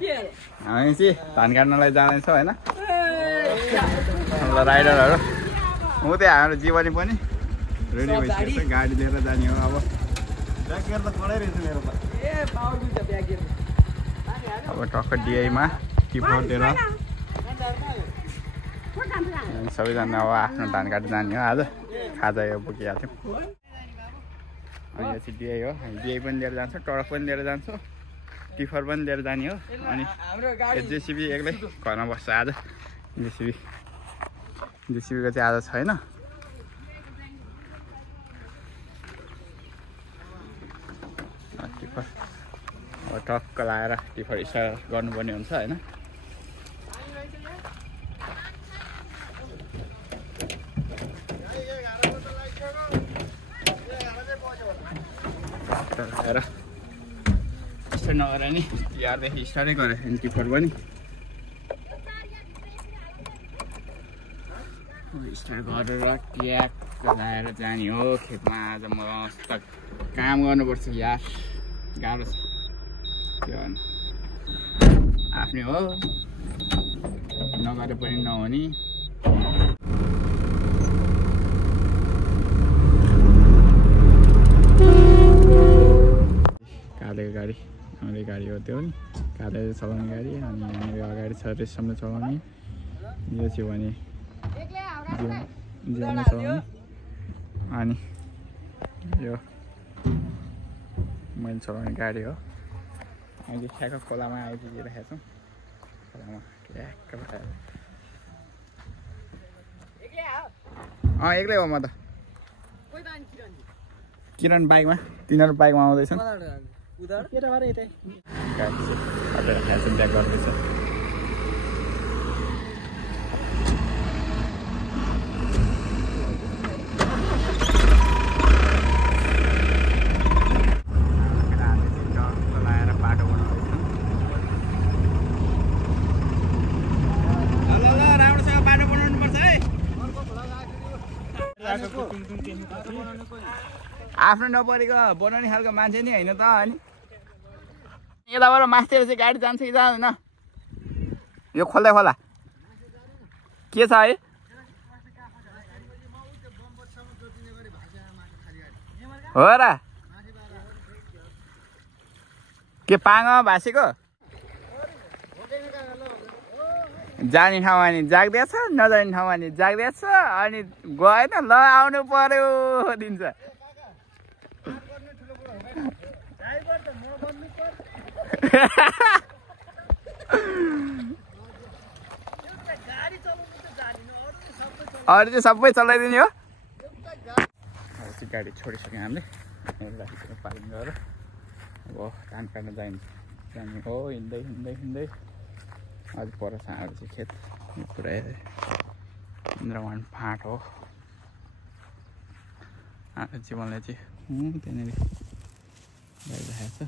हामी चाहिँ धान काट्नलाई जाँदैछौँ होइन राइडरहरू ऊ त्यहाँ हाम्रो जीवनी पनि रेडी भइसकेको छ गाडी लिएर जाने हो अब ब्याग गियर त कडै रहेछ मेरो त अब टक्क डिआईमा टिफोर दिएर सबैजना अब आफ्नो धान काट्न जाने हो आज खाजा यो बोकिहाल्थ्यौँ अनि यो चाहिँ डिआई हो हामी डिआई पनि लिएर जान्छौँ ट्रक पनि लिएर जान्छौँ टिफर पनि लिएर जाने हो अनि जेसिबी एक्लै घरमा बस्छ आज जेसिबीको चाहिँ आज छैन टिफर अब टक्क लगाएर टिफर स्टार्ट गर्नुपर्ने हुन्छ होइन स्टार्ट नगरेर नि तिहारदेखि स्टार्टै गरेको थिएँ टिफर पनि स्टार्ट गरेर ट्याक लगाएर जाने हो खेतमा आज मस्त काम गर्नुपर्छ यार गाह्रो छ के भन्नु आफ्नै हो नगरे पनि नहुने कालेको गाडी हाम्रो गाडी हो त्यो नि कालेले चलाउने गाडी अनि यहाँनिर अगाडि छ रेसम्म चलाउने यो चाहिँ भने जिउमा चलाउने अनि यो मैले चलाउने गाडी हो अहिले ठ्याक्क खोलामा आइपुगिरहेको छौँ खोलामा ठ्याक्क एक्लै हो म त किरण बाइकमा तिनीहरू बाइकमा आउँदैछन् ब्याक गर्दैछ आफ्नो नपरेको बनाउने खालको मान्छे नि होइन त अनि यताबाट मास्तिर चाहिँ गाडी जान्छ कि जाँदैन यो खोल्दै खोला के छ है हो र के पाङ भाँसेको जाने ठाउँमा नि जाग्दैछ नजाने ठाउँमा नि जाग्दैछ अनि गएन ल आउनु पर्यो दिन्छ अरू चाहिँ सबै चलाइदिने हो अब चाहिँ गाडी छोडिसक्यौँ हामीले पार्किङ गरेर अब धान काट्न जाने हो हिँड्दै हिँड्दै हिँड्दै अझ पर छ हाम्रो चाहिँ खेत पुरै इन्द्रमान फाँट हो हाम्रो जीवनलाई चाहिँ त्यहाँनिर गइरहेको छ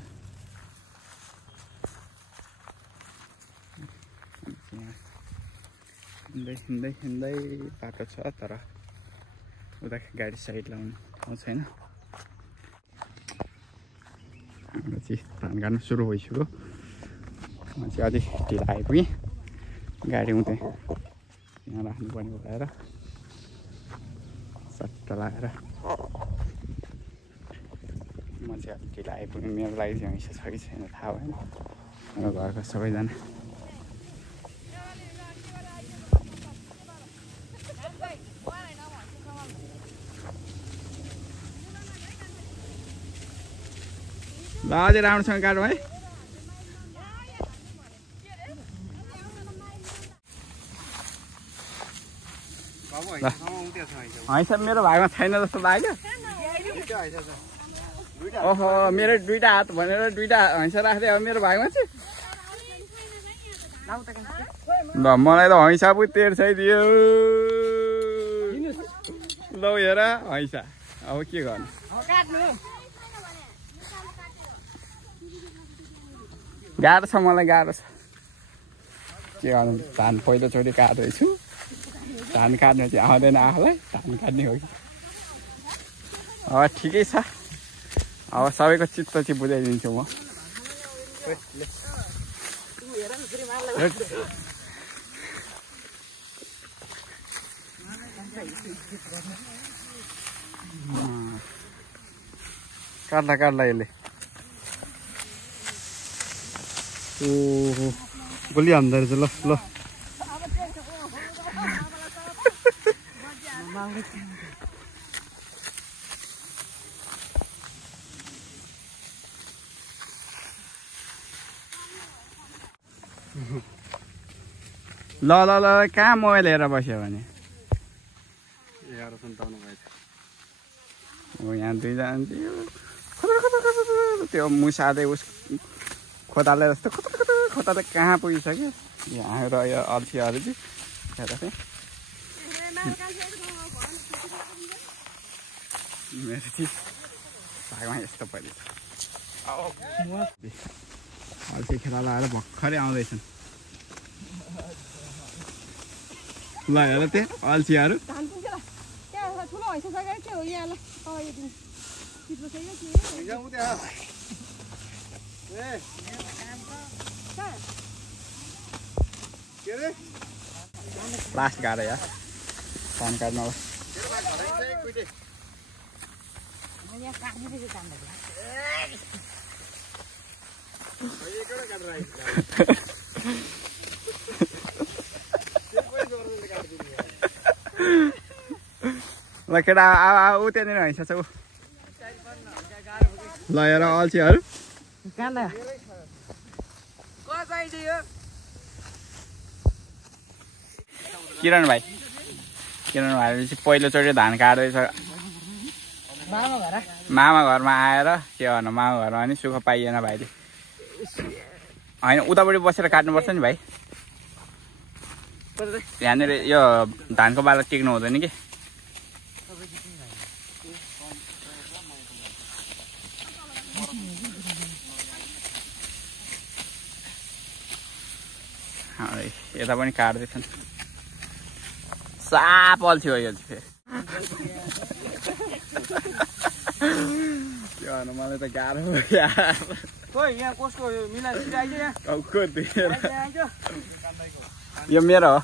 हिँड्दै हिँड्दै हिँड्दै बाटो छ तर उता गाडी साइड लाउनु ठाउँ छैन हाम्रो चाहिँ धान काट्नु सुरु भइसक्यो म चाहिँ अलिक ढिलो आइपुगेँ गाडी उतै यहाँ राख्नुपर्ने भएर सट्ट लगाएर म चाहिँ अलिक ढिलो आइपुगेँ मेरो लागि चाहिँ हैसा छ कि छैन थाहा भएन मेरो घरको सबैजना ल अझै राम्रोसँग काटौँ है हैसा मेरो भागमा छैन जस्तो लाग्यो ओहो मेरो दुईटा हात भनेर दुईटा हैसा राख्दै अब मेरो भागमा चाहिँ ल मलाई त हैसा पो तेर्साइदियो ल हेर हैसा अब के गर्नु गाह्रो छ मलाई गाह्रो छ के गर्नु धान पहिलोचोटि काट्दैछु धान काट्नु चाहिँ आउँदैन आफूलाई धान काट्ने हो कि अब ठिकै छ अब सबैको चित्त चाहिँ बुझाइदिन्छु म काट्ला यसले ओहो गोली हान्दो रहेछ ल ल ल ल ल कहाँ मोबाइल हेरेर बस्यो भने 11:57 भएछ यहाँ दुईजना त्यो मुसाले उस खोताले जस्तो खोताले कहाँ पुगिसक्यो यहाँ रह्यो अल्छीहरू चाहिँ हेर मेरो चाहिँ भागमा यस्तो पऱ्यो अल्छी खेला लगाएर भर्खरै आउँदैछन् ल हेर त्यहाँ अल्छीहरू लास्ट गाह्रो यार धान काट्न ल केटा ऊ त्यहाँनिर हैछ ऊ ल हेर अल्छीहरू किरण भाइ चाहिँ पहिलोचोटि धान काट्दैछ मामा घरमा आएर के गर्नु मामा घरमा पनि सुख पाइएन भाइले होइन उतापट्टि बसेर काट्नुपर्छ नि भाइ यहाँनिर यो धानको बाला टिक्नु हुँदैन कि यता पनि काट्दैछन् साप अल्छ्यो यो चाहिँ मलाई त गाह्रो यो मेरो हो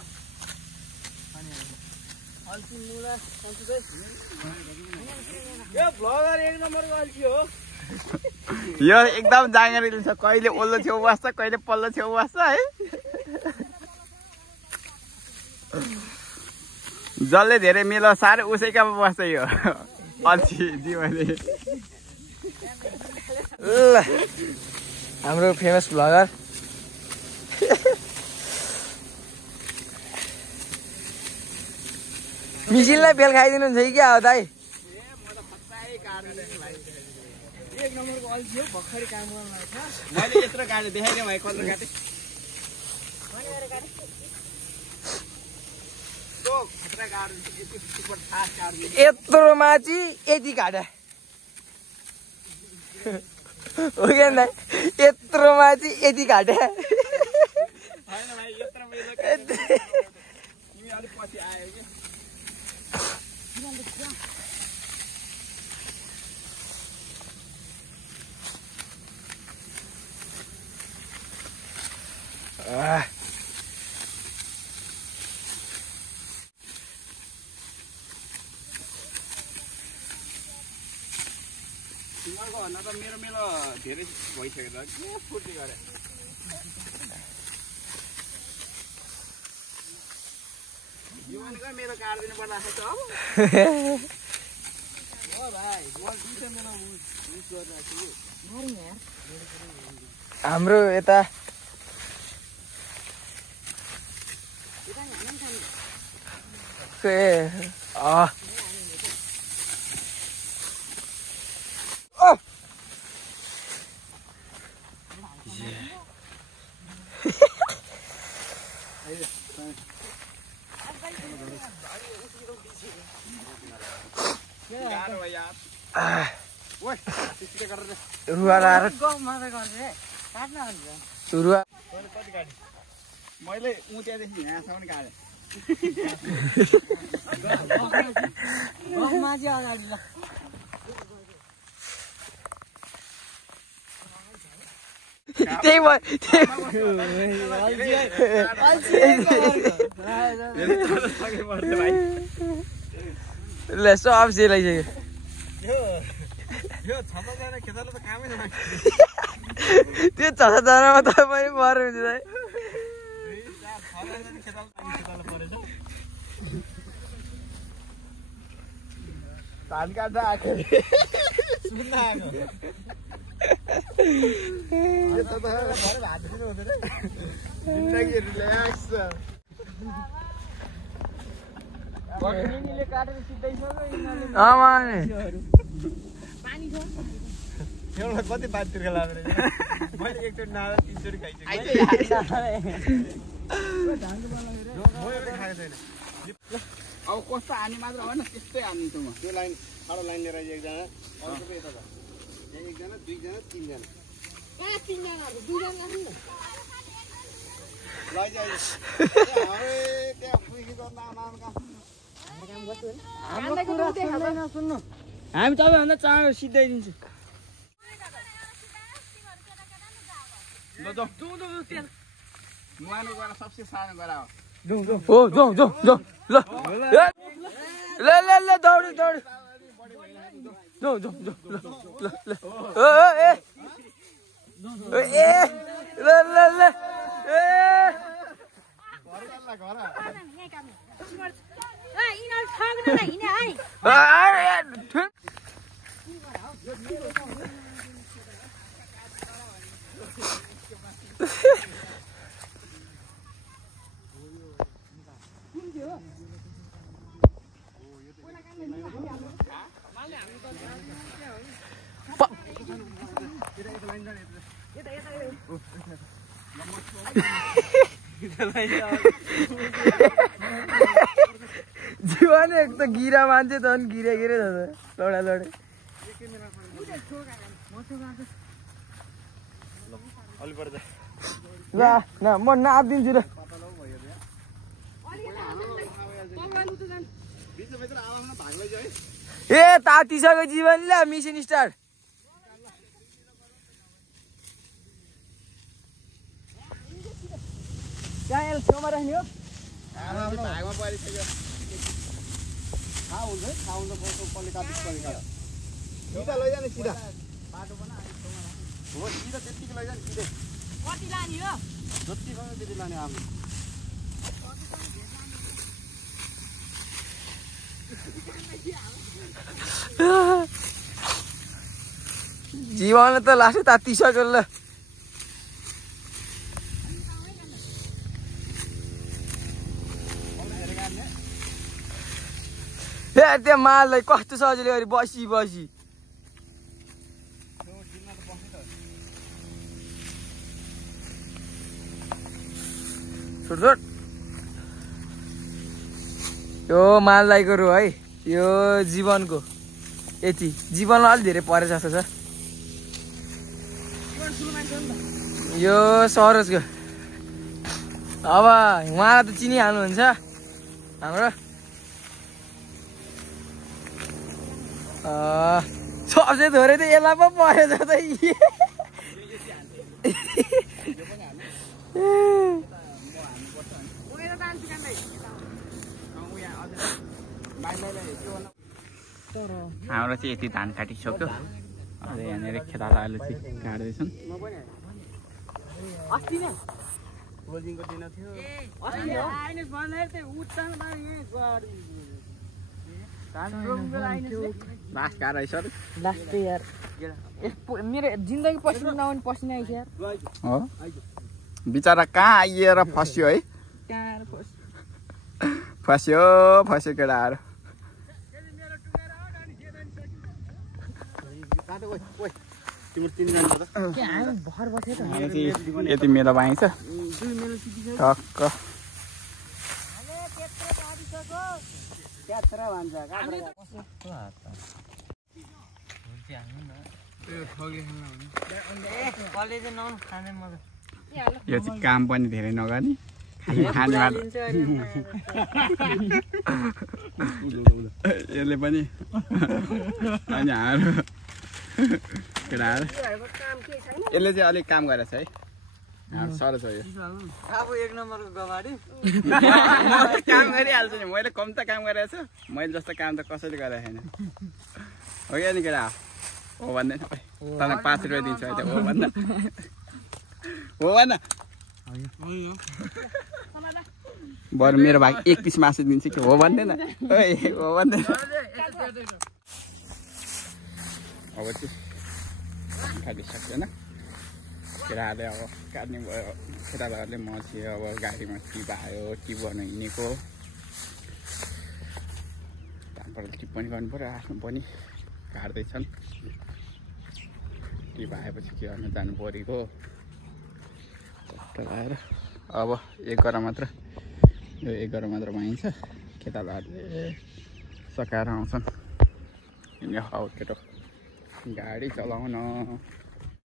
यो एकदम जाँगरी छ कहिले ओल्लो छेउ बस्छ कहिले पल्लो छेउ बस्छ है जसले धेरै मिलो साह्रै उसैकामा बस्छ यो अल्छी जीवनले ल हाम्रो फेमस भ्लगर मिसिनलाई बेल खाइदिनुहुन्छ कि क्या हो दाइ एक नम्बरको अल्छी हो भर्खरै काम गर्न लाग्छ मैले यत्रो काटे देखाइदिएँ भाइ कलर काटे यत्रो माची यति काटे हो क्या दाइ यत्रो माची यति काटे तिमीहरूको भन्दा त मेरो धेरै भइसक्यो त के फुर्ती गरे जीवनको मेरो काट्दिनु पर्ला छ अब ओ भाइ बल दुईटा मेरो युज गरिराख्छु हाम्रो यता मैले उच्यादेखि यहाँसम्म काटेँ त्यही भयो ल सब सेलाइसक्यो त्यो 6जनामा त पनि मर्नु हुन्छ है धान काट्दा आएको सुन्न आएको जिन्दगी रिल्याक्स छ कति बाततिर लाग्यो मैले एकचोटि नआएर 3 चोटि अब कस्तो हानी मात्र होइन त्यस्तै हान्नु म त्यो लाइन ठाडो लाइन लिएर एकजना अर्को यता छ एकजना दुईजना तीनजना तीनजनाहरु दुईजना लैजाइ त्यहाँ पुगी गर्न काम गर्छु हाम्रो कुरा सुन्नु हामी तपाईभन्दा चाँडो सिधाइदिन्छु ल जाऊ मुहाने गएर सबसे सानो गरा हो जाऊ जाऊ जाऊ ल ल ल ल दौडी दौडी जाऊ जाऊ जाऊ ल ल ए ए ल ल ल ए जीवन एक तो गिरा मान्छे त अनि गिरे गिरे छ लडा लडे ल न म नाप्दिन्छु र ए तातिसक्यो जीवन ल मिसन स्टार्ट क्या एल छेउमा राख्ने हो भागमा परिसक्यो हुन्छ पल्ले काट्नु पर्ने काट सिधा लैजाने सिधा बाटो बना हो सिधा त्यतिकै लैजाने सिधै कति लाने हो जति भयो त्यति लाने आमा जीवन त लास्टै तातिसक्यो ल ए त्यो माललाई कस्तो सजिलो गरी बसी बसी छोड यो मालदाईको रु है यो जीवनको यति जीवनमा अलिक धेरै परे जस्तो छ यो सरोजको अब उहाँलाई त चिनिहाल्नुहुन्छ हाम्रो सबसे थोरै त यसलाई पो परेछ त हाम्रो चाहिँ यति धान काटिसक्यो अहिले यहाँनिर खेतालाहरूले चाहिँ काट्दैछन् मेरो जिन्दगी पसिना नआउने पसिना आइस यार हो बिचरा कहाँ आइएर फस्यो है फस्यो फस्यो केटाहरू यति मेला पाइन्छ टक्क यो चाहिँ काम पनि धेरै नगर्ने खाने यसले पनि अनि हाम्रो केटाहरू यसले चाहिँ अलिक काम गरेछ है सरो छ यो आफू एक नम्बरको गवाडी काम गरिहाल्छु नि मैले कम त काम गरेको छु मैले जस्तो काम त कसैले गरेको छैन हो कि नि केटा हो भन्दैन तँलाई 5 रुपियाँ दिन्छु अहिले हो भन्न हो भन्न बरु मेरो भाइ 1 पिस मासु दिन्छु कि हो भन्दैन हो भन्दैन अब चाहिँ खालि सक्दैन केटाहरूले अब काट्ने भयो केटाहरूले मसी अब गाडीमा टिप आयो टिप गर्नु हिँडेको त्यहाँबाट टिप पनि गर्नु पऱ्यो आफ्नो पनि काट्दैछन् टिप आएपछि के गर्न जानु परेको लगाएर अब 1 गरा मात्र यो 1 गरा मात्र भइन्छ केटाहरूले सकाएर आउँछन् हौ केटो गाडी चलाउन